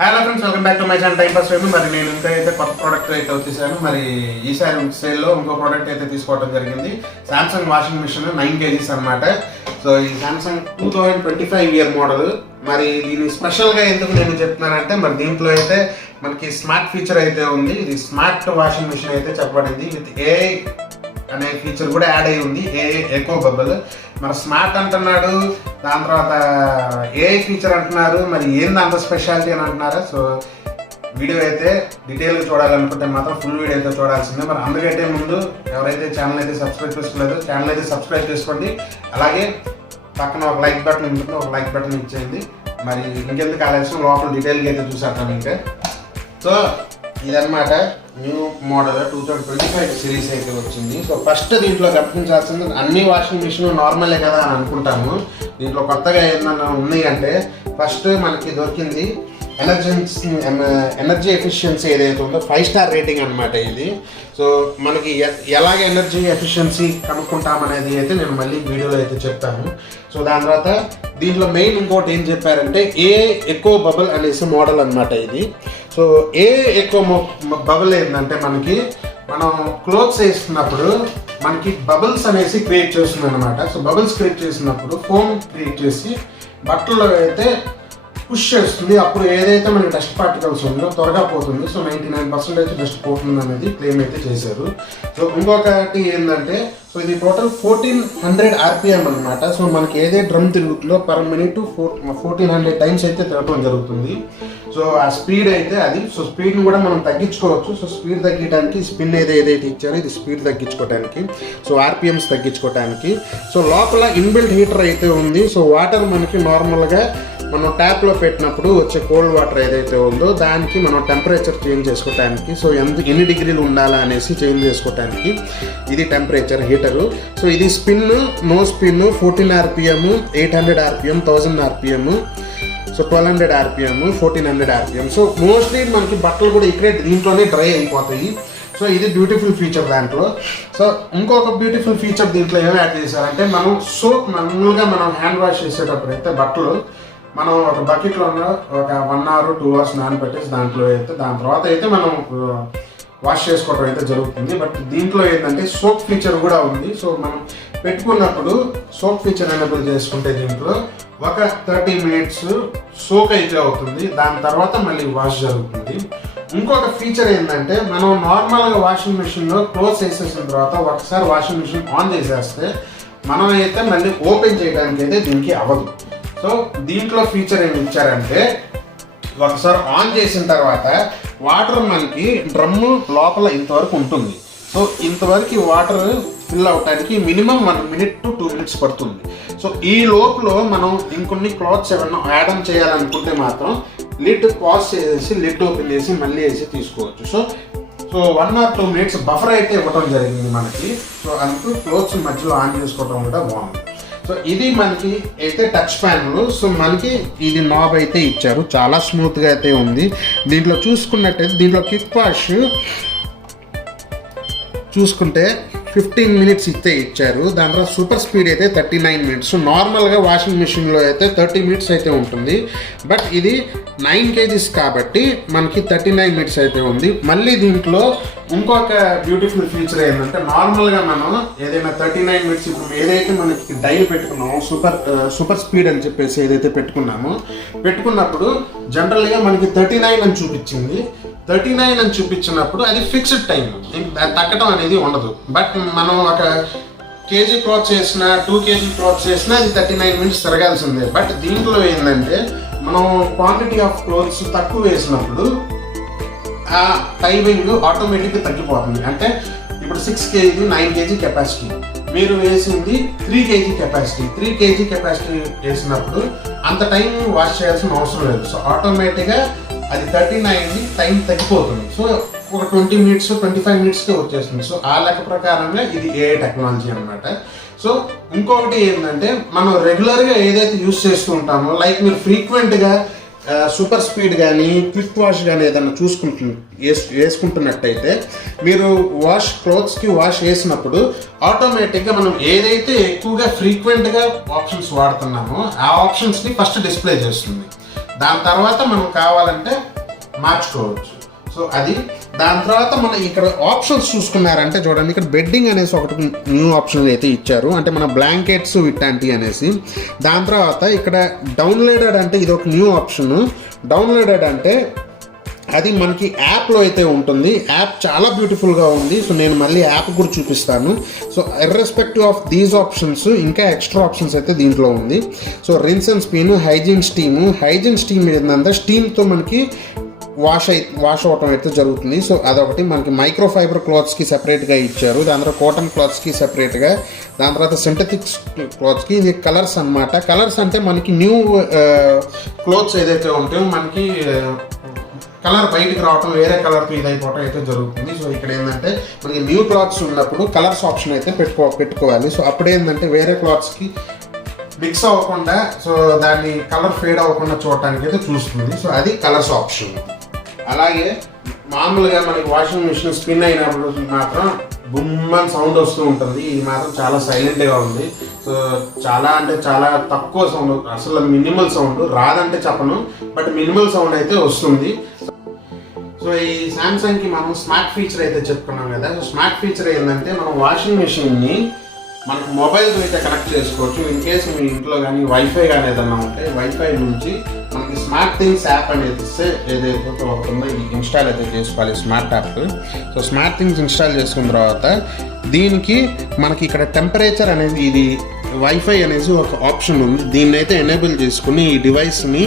Hello friends, welcome back to my channel time pass Venu. మరి నేను ఇంకా అయితే కొత్త ప్రోడక్ట్ అయితే వచ్చేసాను. మరి ఈసారి సేల్లో ఇంకో ప్రోడక్ట్ అయితే తీసుకోవడం జరిగింది. సామ్సంగ్ వాషింగ్ మిషన్ 9 kgs అనమాట. సో ఈ సామ్సంగ్ 2025 ఇయర్ మోడల్. మరి దీని స్పెషల్గా ఎందుకు నేను చెప్తున్నానంటే, మరి దీంట్లో అయితే మనకి స్మార్ట్ ఫీచర్ అయితే ఉంది. ఇది స్మార్ట్ వాషింగ్ మిషన్ అయితే చెప్పబడింది. విత్ ఏఐ అనే ఫీచర్ కూడా యాడ్ అయి ఉంది, ఎకో బబుల్. మరి స్మార్ట్ అంటున్నాడు, దాని తర్వాత ఏఐ ఫీచర్ అంటున్నారు. మరి ఏంది అంత స్పెషాలిటీ అని అంటున్నారా? సో వీడియో అయితే డీటెయిల్గా చూడాలనుకుంటే మాత్రం ఫుల్ వీడియో అయితే చూడాల్సిందే. మరి అందుకంటే ముందు ఎవరైతే ఛానల్ అయితే సబ్స్క్రైబ్ చేసుకోలేదో ఛానల్ అయితే సబ్స్క్రైబ్ చేసుకోండి. అలాగే పక్కన ఒక లైక్ బటన్ ఉంటుంది, ఒక లైక్ బటన్ ఇచ్చేయండి. మరి ఇంకెందుకు ఆలస్యం, లోపల డీటెయిల్గా అయితే చూసాను ఇంకా. సో ఇదన్నమాట న్యూ మోడల్ 2025 సిరీస్ అయితే వచ్చింది. సో ఫస్ట్ దీంట్లో గమనించాల్సింది, అన్ని వాషింగ్ మిషన్ నార్మలే కదా అని అనుకుంటాము. దీంట్లో కొత్తగా ఏమన్నా ఉన్నాయి అంటే, ఫస్ట్ మనకి దొరికింది ఎనర్జీ ఎఫిషియన్సీ ఏదైతే ఉందో 5 స్టార్ రేటింగ్ అనమాట ఇది. సో మనకి ఎలాగ ఎనర్జీ ఎఫిషియన్సీ కనుక్కుంటామనేది అయితే నేను మళ్ళీ వీడియోలో అయితే చెప్తాను. సో దాని తర్వాత దీంట్లో మెయిన్ ఇంకోటి ఏం చెప్పారంటే, ఎకో బబుల్ అనేసి మోడల్ అనమాట ఇది. సో ఎకో బబుల్ ఏంటంటే, మనం క్లోత్స్ వేస్తున్నప్పుడు మనకి బబుల్స్ అనేసి క్రియేట్ చేస్తుంది అనమాట. సో బబుల్స్ క్రియేట్ చేసినప్పుడు ఫోమ్ క్రియేట్ చేసి బట్టల్లో అయితే పుష్ చేస్తుంది. అప్పుడు ఏదైతే మనకి డస్ట్ పార్టికల్స్ ఉందో త్వరగా పోతుంది. సో 99% డస్ట్ పోతుంది అనేది క్లెయిమ్ అయితే చేశారు. సో ఇంకొకటి ఏంటంటే, సో ఇది టోటల్ 1400 RPM అనమాట. సో మనకి ఏదైతే డ్రమ్ తిరుగుతుందో పర్ మినిట్ 1400 టైమ్స్ అయితే తిరగడం జరుగుతుంది. సో ఆ స్పీడ్ అయితే అది. సో స్పీడ్ని కూడా మనం తగ్గించుకోవచ్చు. సో స్పీడ్ తగ్గించడానికి స్పిన్ ఏదైతే ఇచ్చారో ఇది స్పీడ్ తగ్గించుకోవడానికి, సో RPMs తగ్గించుకోవడానికి. సో లోపల ఇన్బిల్ట్ హీటర్ అయితే ఉంది. సో వాటర్ మనకి నార్మల్గా మనం ట్యాప్లో పెట్టినప్పుడు వచ్చే కోల్డ్ వాటర్ ఏదైతే ఉందో దానికి మనం టెంపరేచర్ చేంజ్ చేసుకోవటానికి, సో ఎన్ని డిగ్రీలు ఉండాలా అనేసి చేంజ్ చేసుకోవటానికి ఇది టెంపరేచర్ హీటరు. సో ఇది spin, no spin, 14 RPM, 800 RPM, 1000 RPM, so 1200 RPM, 1400 RPM. So mostly మనకి బట్టలు కూడా ఇక్కడే దీంట్లోనే డ్రై అయిపోతాయి. సో ఇది బ్యూటిఫుల్ ఫీచర్ దాంట్లో. సో ఇంకొక బ్యూటిఫుల్ ఫీచర్ దీంట్లో ఏం యాడ్ చేశారంటే, మనం సోప్ మామూలుగా మనం హ్యాండ్ వాష్ చేసేటప్పుడు అయితే బట్టలు మనం ఒక బకెట్లో ఒక 1 hour 2 hours నానబెట్టేసి దాంట్లో అయితే దాని తర్వాత అయితే మనం వాష్ చేసుకోవడం అయితే జరుగుతుంది. బట్ దీంట్లో ఏంటంటే సోప్ ఫీచర్ కూడా ఉంది. సో మనం పెట్టుకున్నప్పుడు సోప్ ఫీచర్ ఎనేబుల్ చేసుకుంటే దీంట్లో ఒక 30 minutes సోక్ అయితే అవుతుంది. దాని తర్వాత మళ్ళీ వాష్ జరుగుతుంది. ఇంకొక ఫీచర్ ఏంటంటే, మనం నార్మల్గా వాషింగ్ మిషన్లో క్లోజ్ చేసేసిన తర్వాత ఒకసారి వాషింగ్ మిషన్ ఆన్ చేసేస్తే మనం అయితే మళ్ళీ ఓపెన్ చేయడానికి అయితే దీనికి అవ్వదు. సో దీంట్లో ఫీచర్ ఏమి ఇచ్చారంటే, ఒకసారి ఆన్ చేసిన తర్వాత వాటర్ మనకి డ్రమ్ము లోపల ఇంతవరకు ఉంటుంది. సో ఇంతవరకు వాటర్ ఫిల్ అవడానికి మినిమం 1 minute to 2 minutes పడుతుంది. సో ఈ లోపల మనం ఇంకొన్ని క్లాత్స్ ఏమన్నా యాడ్ ఆన్ చేయాలనుకుంటే మాత్రం లిడ్ పాజ్ చేసేసి లిడ్ ఓపెన్ చేసి మళ్ళీ వేసి తీసుకోవచ్చు. సో 1 or 2 minutes బఫర్ అయితే ఇవ్వడం జరిగింది మనకి. సో అందుకు క్లోత్స్ మధ్యలో ఆన్ చేసుకోవడం కూడా బాగుంది. సో ఇది మనకి అయితే టచ్ ప్యాన్లు. సో మనకి ఇది నాబ్ అయితే ఇచ్చారు, చాలా స్మూత్గా అయితే ఉంది. దీంట్లో చూసుకున్నట్టయితే దీంట్లో క్విక్ వాష్ చూసుకుంటే 15 minutes అయితే ఇచ్చారు. దాని తర్వాత సూపర్ స్పీడ్ అయితే 39 minutes. నార్మల్గా వాషింగ్ మిషన్లో అయితే 30 minutes అయితే ఉంటుంది. బట్ ఇది 9 kgs కాబట్టి మనకి 39 minutes అయితే ఉంది. మళ్ళీ దీంట్లో ఇంకొక బ్యూటిఫుల్ ఫీచర్ ఏంటంటే, నార్మల్గా మనం ఏదైనా 39 minutes ఇప్పుడు ఏదైతే మనకి డైల్ పెట్టుకున్నామో సూపర్ స్పీడ్ అని చెప్పేసి ఏదైతే పెట్టుకున్నప్పుడు జనరల్గా మనకి 39 అని చూపించింది. 39 అని చూపించినప్పుడు అది ఫిక్స్డ్ టైం, తగ్గడం అనేది ఉండదు. బట్ మనం ఒక కేజీ క్లాత్ చేసిన 2 kg క్లాత్ చేసినా అది 39 minutes తిరగాల్సిందే. బట్ దీంట్లో ఏంటంటే, మనం క్వాంటిటీ ఆఫ్ క్లోత్స్ తక్కువ వేసినప్పుడు ఆ టైమింగ్ ఆటోమేటిక్గా తగ్గిపోతుంది. అంటే ఇప్పుడు 6 kg 9 kg కెపాసిటీ, మీరు వేసింది 3 kg కెపాసిటీ. 3 kg కెపాసిటీ వేసినప్పుడు అంత టైం వాష్ చేయాల్సిన అవసరం లేదు. సో ఆటోమేటిక్గా అది 39 టైం తగ్గిపోతుంది. సో ఒక 20 minutes 25 minutesకే వచ్చేస్తుంది. సో ఆ లెక్క ప్రకారంగా ఇది ఏఐ టెక్నాలజీ అనమాట. సో ఇంకొకటి ఏంటంటే, మనం రెగ్యులర్గా ఏదైతే యూస్ చేస్తూ ఉంటామో, లైక్ మీరు ఫ్రీక్వెంట్గా సూపర్ స్పీడ్ కానీ క్విక్ వాష్ కానీ ఏదైనా వేసుకుంటున్నట్టయితే, మీరు క్లోత్స్కి వాష్ వేసినప్పుడు ఆటోమేటిక్గా మనం ఏదైతే ఎక్కువగా ఫ్రీక్వెంట్గా ఆప్షన్స్ వాడుతున్నామో ఆ ఆప్షన్స్ని ఫస్ట్ డిస్ప్లే చేస్తుంది. దాని తర్వాత మనం కావాలంటే మార్చుకోవచ్చు. సో అది దాని తర్వాత మనం ఇక్కడ ఆప్షన్స్ చూసుకున్నారంటే చూడండి, ఇక్కడ బెడ్డింగ్ అనేసి ఒకటి న్యూ ఆప్షన్ అయితే ఇచ్చారు, అంటే మన బ్లాంకెట్స్ ఇట్లాంటివి అనేసి. దాని తర్వాత ఇక్కడ డౌన్లోడెడ్ అంటే ఇది ఒక న్యూ ఆప్షన్. డౌన్లోడెడ్ అంటే అది మనకి యాప్లో అయితే ఉంటుంది. యాప్ చాలా బ్యూటిఫుల్గా ఉంది. సో నేను మళ్ళీ యాప్ కూడా చూపిస్తాను. So irrespective of these options ఇంకా ఎక్స్ట్రా ఆప్షన్స్ అయితే దీంట్లో ఉంది. So rinse and spin, hygiene steam ఏంటంటే స్టీమ్తో మనకి వాష్ అవటం అయితే జరుగుతుంది. సో అదొకటి. మనకి మైక్రో ఫైబర్ క్లాత్స్కి సెపరేట్గా ఇచ్చారు, దాని తర్వాత కాటన్ క్లాత్స్కి సెపరేట్గా, దాని తర్వాత సింథటిక్స్ క్లాత్స్కి. ఇది కలర్స్ అనమాట. కలర్స్ అంటే మనకి న్యూ క్లాత్స్ ఏదైతే ఉంటాయో మనకి కలర్ బయటకు రావటం, వేరే కలర్కి ఇది అయిపోవటం అయితే జరుగుతుంది. సో ఇక్కడ ఏంటంటే మనకి న్యూ క్లాత్స్ ఉన్నప్పుడు కలర్స్ ఆప్షన్ అయితే పెట్టుకోవాలి. సో అప్పుడు ఏంటంటే వేరే క్లాత్స్కి మిక్స్ అవ్వకుండా, సో దాన్ని కలర్ ఫేడ్ అవ్వకుండా చూడటానికి అయితే చూస్తుంది. సో అది కలర్స్ ఆప్షన్. అలాగే మామూలుగా మనకి వాషింగ్ మిషన్ స్పిన్ అయినప్పుడు మాత్రం బుమ్మని సౌండ్ వస్తూ ఉంటుంది. ఇది మాత్రం చాలా సైలెంట్గా ఉంది. సో చాలా అంటే చాలా తక్కువ సౌండ్, అసలు మినిమల్ సౌండ్ రాదంటే చెప్పను, బట్ మినిమల్ సౌండ్ అయితే వస్తుంది. సో ఈ శాంసంగ్కి మనం స్మార్ట్ ఫీచర్ అయితే చెప్పుకున్నాం కదా. సో స్మార్ట్ ఫీచర్ ఏంటంటే మనం వాషింగ్ మిషన్ని మనకు మొబైల్తో అయితే కనెక్ట్ చేసుకోవచ్చు. ఇన్ కేస్ మీ ఇంట్లో కానీ వైఫై కానీ ఏదన్నా ఉంటే వైఫై నుంచి మనకి స్మార్ట్ థింగ్స్ యాప్ అనేది ఇస్తే ఏదైతే ఉందో ఇది ఇన్స్టాల్ అయితే చేసుకోవాలి, smart app. So smart things install చేసుకున్న తర్వాత దీనికి మనకి ఇక్కడ టెంపరేచర్ అనేది, ఇది వైఫై అనేది ఒక ఆప్షన్ ఉంది. దీన్ని అయితే ఎనేబుల్ చేసుకుని ఈ డివైస్ని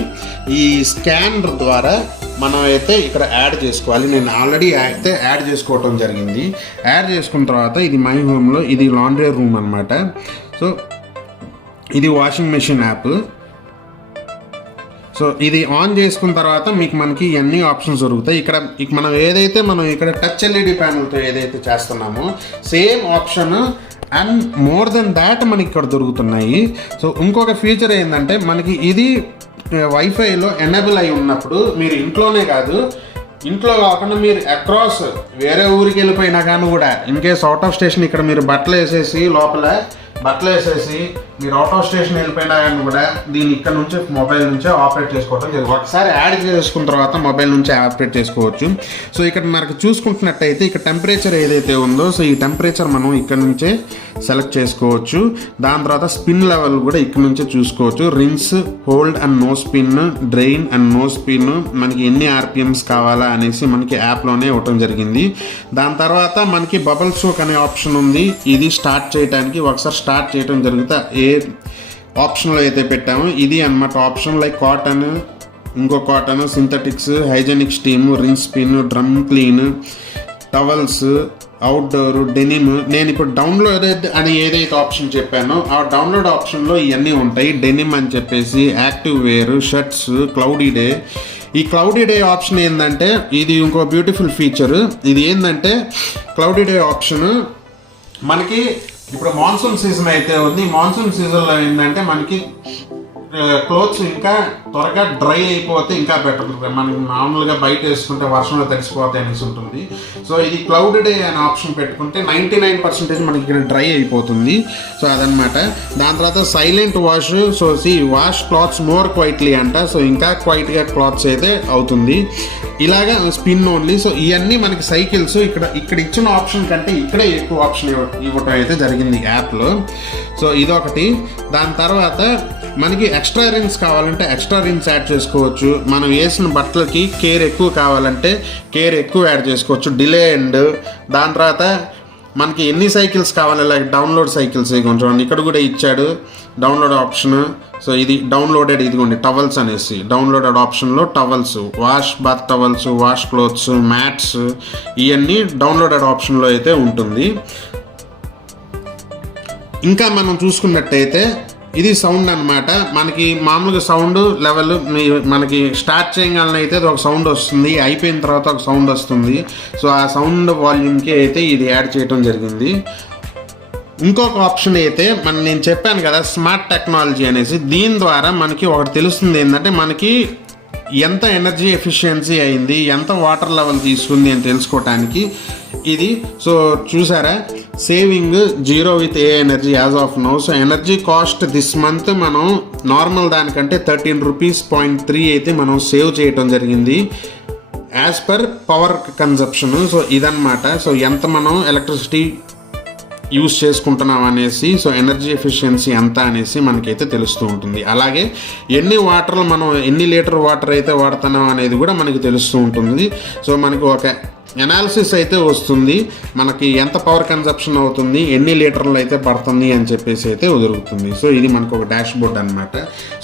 ఈ స్కానర్ ద్వారా మనం అయితే ఇక్కడ యాడ్ చేసుకోవాలి. నేను ఆల్రెడీ అయితే యాడ్ చేసుకోవటం జరిగింది. యాడ్ చేసుకున్న తర్వాత ఇది మై హోమ్లో ఇది లాండ్రీ రూమ్ అనమాట. సో ఇది వాషింగ్ మెషిన్ యాప్. సో ఇది ఆన్ చేసుకున్న తర్వాత మనకి అన్ని ఆప్షన్స్ దొరుకుతాయి. ఇక్కడ మనం ఇక్కడ టచ్ ఎల్ఈడి ప్యానల్తో ఏదైతే చేస్తున్నామో same option and more than that మనకి ఇక్కడ దొరుకుతున్నాయి. సో ఇంకొక ఫీచర్ ఏంటంటే మనకి ఇది వైఫైలో ఎనేబుల్ అయి ఉన్నప్పుడు మీరు ఇంట్లోనే కాదు, ఇంట్లో కాకుండా మీరు అక్రాస్ వేరే ఊరికి వెళ్ళిపోయినా కానీ కూడా in case out of station ఇక్కడ మీరు బట్టలు వేసేసి మీరు అవుట్ ఆఫ్ స్టేషన్ వెళ్ళిపోయినా కానీ కూడా దీన్ని ఇక్కడ నుంచి మొబైల్ నుంచే ఆపరేట్ చేసుకోవడం జరుగుతుంది. ఒకసారి యాడ్ చేసుకున్న తర్వాత మొబైల్ నుంచి ఆపరేట్ చేసుకోవచ్చు. సో ఇక్కడ మనకు చూసుకుంటున్నట్టయితే ఇక్కడ టెంపరేచర్ ఏదైతే ఉందో, సో ఈ టెంపరేచర్ మనం ఇక్కడ నుంచే సెలెక్ట్ చేసుకోవచ్చు. దాని తర్వాత స్పిన్ లెవెల్ కూడా ఇక్కడ నుంచే చూసుకోవచ్చు. Rinse, hold and no spin, drain and no spin, మనకి ఎన్ని ఆర్పిఎమ్స్ కావాలా అనేసి మనకి యాప్లోనే ఇవ్వటం జరిగింది. దాని తర్వాత మనకి బబుల్ సోక్ అనే ఆప్షన్ ఉంది. ఇది స్టార్ట్ చేయడానికి ఒకసారి స్టార్ట్ చేయడం జరుగుతా ఏ ఆప్షన్లో అయితే పెట్టామో ఇది అన్నమాట ఆప్షన్. లైక్ కాటన్, ఇంకో cotton, synthetics, hygienic steam, rinse spin, drum clean, towels, outdoor, denim. నేను ఇప్పుడు డౌన్లోడెడ్ అని ఏదైతే ఆప్షన్ చెప్పానో ఆ డౌన్లోడ్ ఆప్షన్లో ఇవన్నీ ఉంటాయి. డెనిమ్ అని చెప్పేసి, active wear, shirts, cloudy day. ఈ క్లౌడీ డే ఆప్షన్ ఏంటంటే ఇది ఇంకో బ్యూటిఫుల్ ఫీచర్. ఇది ఏంటంటే క్లౌడీ డే ఆప్షన్ మనకి ఇప్పుడు మాన్సూన్ సీజన్ అయితే ఉంది. మాన్సూన్ సీజన్లో ఏంటంటే మనకి క్లోత్స్ ఇంకా త్వరగా డ్రై అయిపోతే ఇంకా బెటర్. మనకి మామూలుగా బయట వేసుకుంటే వర్షంలో తడిసిపోతాయి అనేసి ఉంటుంది. సో ఇది క్లౌడ్ డే అనే ఆప్షన్ పెట్టుకుంటే 99% మనకి ఇక్కడ డ్రై అయిపోతుంది. సో అదనమాట. దాని తర్వాత silent wash. So wash clothes more quietly అంట. సో ఇంకా క్వైట్గా క్లాత్స్ అయితే అవుతుంది. ఇలాగా స్పిన్ ఓన్లీ. సో ఇవన్నీ మనకి సైకిల్స్ ఇక్కడ ఇచ్చిన ఆప్షన్ కంటే ఇక్కడే ఎక్కువ ఆప్షన్ ఇవ్వటం అయితే జరిగింది యాప్లో. సో ఇదొకటి. దాని తర్వాత మనకి ఎక్స్ట్రా రిన్స్ కావాలంటే ఎక్స్ట్రా రిన్స్ యాడ్ చేసుకోవచ్చు. మనం వేసిన బట్టలకి కేర్ ఎక్కువ కావాలంటే కేర్ ఎక్కువ యాడ్ చేసుకోవచ్చు. డిలే అండ్ దాని తర్వాత మనకి ఎన్ని సైకిల్స్ కావాలి, లైక్ డౌన్లోడ్ సైకిల్స్ కొంచెం ఇక్కడ కూడా ఇచ్చాడు డౌన్లోడ్ ఆప్షన్. సో ఇది డౌన్లోడెడ్, ఇదిగోండి టవల్స్ అనేసి డౌన్లోడెడ్ ఆప్షన్లో towels, wash bath towels, wash clothes, mats, ఇవన్నీ డౌన్లోడెడ్ ఆప్షన్లో అయితే ఉంటుంది. ఇంకా మనం చూసుకున్నట్టయితే ఇది సౌండ్ అనమాట. మనకి మామూలుగా సౌండ్ లెవెల్ మనకి స్టార్ట్ చేయగానే అయితే ఒక సౌండ్ వస్తుంది, అయిపోయిన తర్వాత ఒక సౌండ్ వస్తుంది. సో ఆ సౌండ్ వాల్యూమ్కి అయితే ఇది యాడ్ చేయడం జరిగింది. ఇంకొక ఆప్షన్ అయితే నేను చెప్పాను కదా స్మార్ట్ టెక్నాలజీ అనేసి, దీని ద్వారా మనకి ఒకటి తెలుస్తుంది ఏంటంటే మనకి ఎంత ఎనర్జీ ఎఫిషియన్సీ అయింది, ఎంత వాటర్ లెవెల్ తీసుకుంది అని తెలుసుకోవటానికి ఇది. సో చూసారా, saving 0 with a energy as of now. So energy cost this month మనం నార్మల్ దానికంటే 13.3 రూపీస్ అయితే మనం సేవ్ చేయటం జరిగింది as per power consumption. So ఇదన్నమాట. సో ఎంత మనం ఎలక్ట్రిసిటీ యూస్ చేసుకుంటున్నాం అనేసి, సో ఎనర్జీ ఎఫిషియన్సీ ఎంత అనేసి మనకైతే తెలుస్తూ ఉంటుంది. అలాగే ఎన్ని లీటర్ వాటర్ అయితే వాడుతున్నాం అనేది కూడా మనకి తెలుస్తూ ఉంటుంది. సో మనకు ఒక ఎనాలిసిస్ అయితే వస్తుంది, మనకి ఎంత పవర్ కన్జప్షన్ అవుతుంది, ఎన్ని లీటర్లు అయితే పడుతుంది అని చెప్పేసి అయితే దొరుకుతుంది. సో ఇది మనకు ఒక డాష్ బోర్డ్ అనమాట.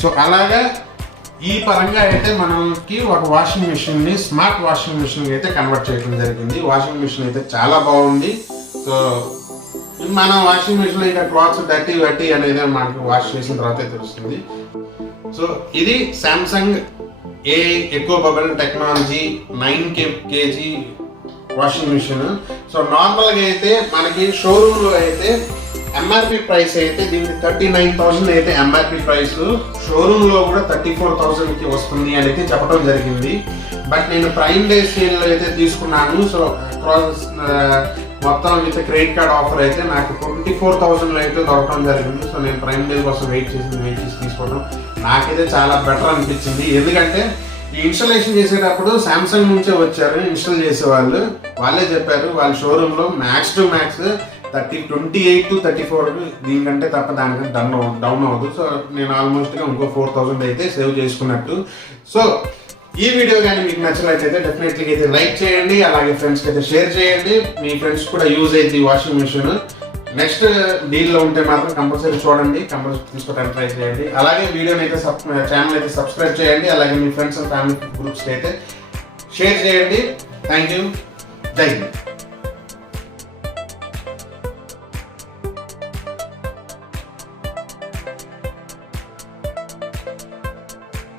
సో అలాగా ఈ పరంగా అయితే మనకి ఒక వాషింగ్ మిషన్ని స్మార్ట్ వాషింగ్ మిషన్ అయితే కన్వర్ట్ చేయడం జరిగింది. వాషింగ్ మిషన్ అయితే చాలా బాగుంది. సో మన వాషింగ్ మిషన్ ఇంకా క్లాత్స్ డర్టీ అనేది మనకు వాష్ చేసిన తర్వాత తెలుస్తుంది. సో ఇది Samsung eco bubble technology 9 kg washing machine. So నార్మల్గా అయితే మనకి షోరూంలో అయితే ఎంఆర్పి ప్రైస్ అయితే దీనికి 39,000 అయితే ఎంఆర్పి ప్రైస్, షోరూంలో కూడా 34,000కి వస్తుంది అని అయితే చెప్పడం జరిగింది. బట్ నేను ప్రైమ్ డే సేల్లో అయితే తీసుకున్నాను. సో మొత్తం విత్ క్రెడిట్ కార్డ్ ఆఫర్ అయితే నాకు 24,000 అయితే దొరకడం జరిగింది. సో నేను ప్రైమ్ డే కోసం వెయిట్ చేసి తీసుకోవడం నాకైతే చాలా బెటర్ అనిపించింది. ఎందుకంటే ఈ ఇన్స్టాలేషన్ చేసేటప్పుడు సామ్సంగ్ నుంచే వచ్చారు ఇన్స్టాల్ చేసేవాళ్ళు, వాళ్ళే చెప్పారు వాళ్ళ షోరూంలో మ్యాక్స్ టు మ్యాక్స్ 28 to 34 దీనికంటే తప్ప దానికంటే డౌన్ అవ్వదు. సో నేను ఆల్మోస్ట్గా ఇంకో 4,000 అయితే సేవ్ చేసుకున్నట్టు. సో ఈ వీడియో కానీ మీకు నచ్చినట్లయితే డెఫినెట్లీ అయితే లైక్ చేయండి, అలాగే ఫ్రెండ్స్కి అయితే షేర్ చేయండి. మీ ఫ్రెండ్స్ కూడా యూజ్ అయ్యింది వాషింగ్ మిషన్. నెక్స్ట్ డీల్లో ఉంటే మాత్రం కంపల్సరీ చూడండి, కంపల్సరీ తీసుకోవడానికి ట్రై చేయండి. అలాగే వీడియోని అయితే ఛానల్ అయితే సబ్స్క్రైబ్ చేయండి, అలాగే మీ ఫ్రెండ్స్ అండ్ ఫ్యామిలీ గ్రూప్స్కి అయితే షేర్ చేయండి. Thank you. జై హింద్.